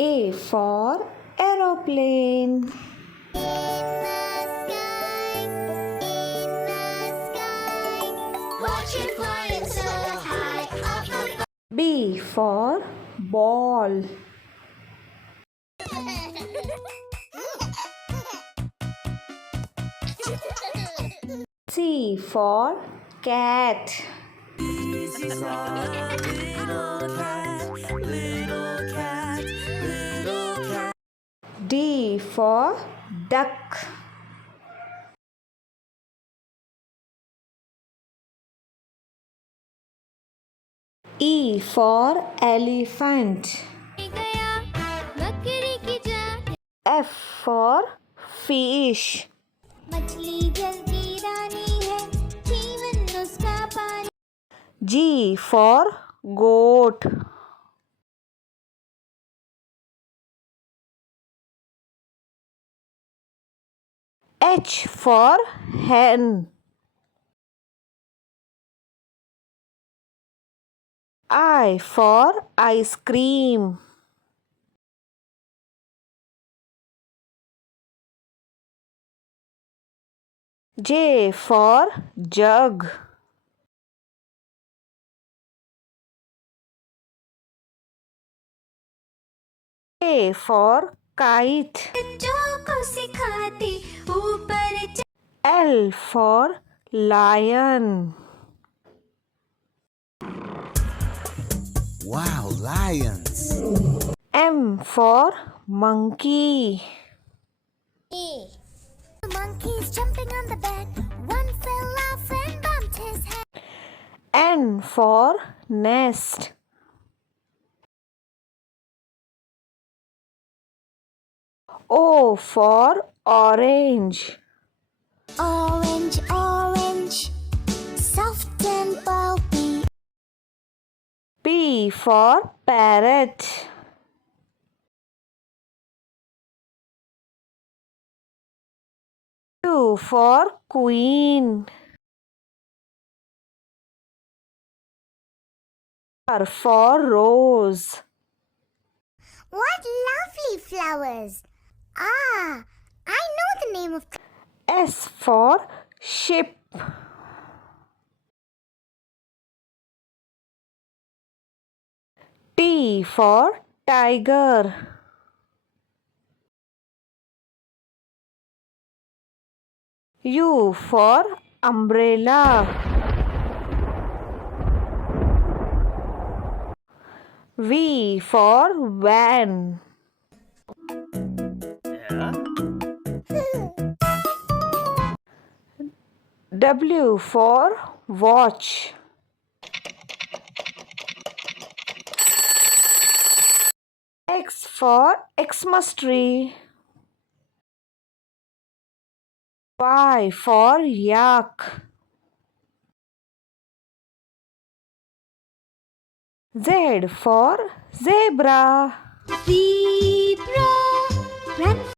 A for aeroplane. Watch it flying so high up above. B for ball. C for cat. This is our little cat, little cat, little cat. D for duck. E for elephant. F for fish. G for goat. H for hen. I for ice cream. J for jug. K for kite. L for lion. Wow, lions. M for monkey. The monkeys jumping on the bed. One fell off and bumped his head. N for nest. O for orange. Orange, orange, soft and pulpy. P for parrot. Q for queen. R for rose. What lovely flowers! Ah, I know the name of. S for ship. T for tiger. U for umbrella. V for van. W for watch. X for Xmas tree. Y for yak. Z for zebra. Zebra, run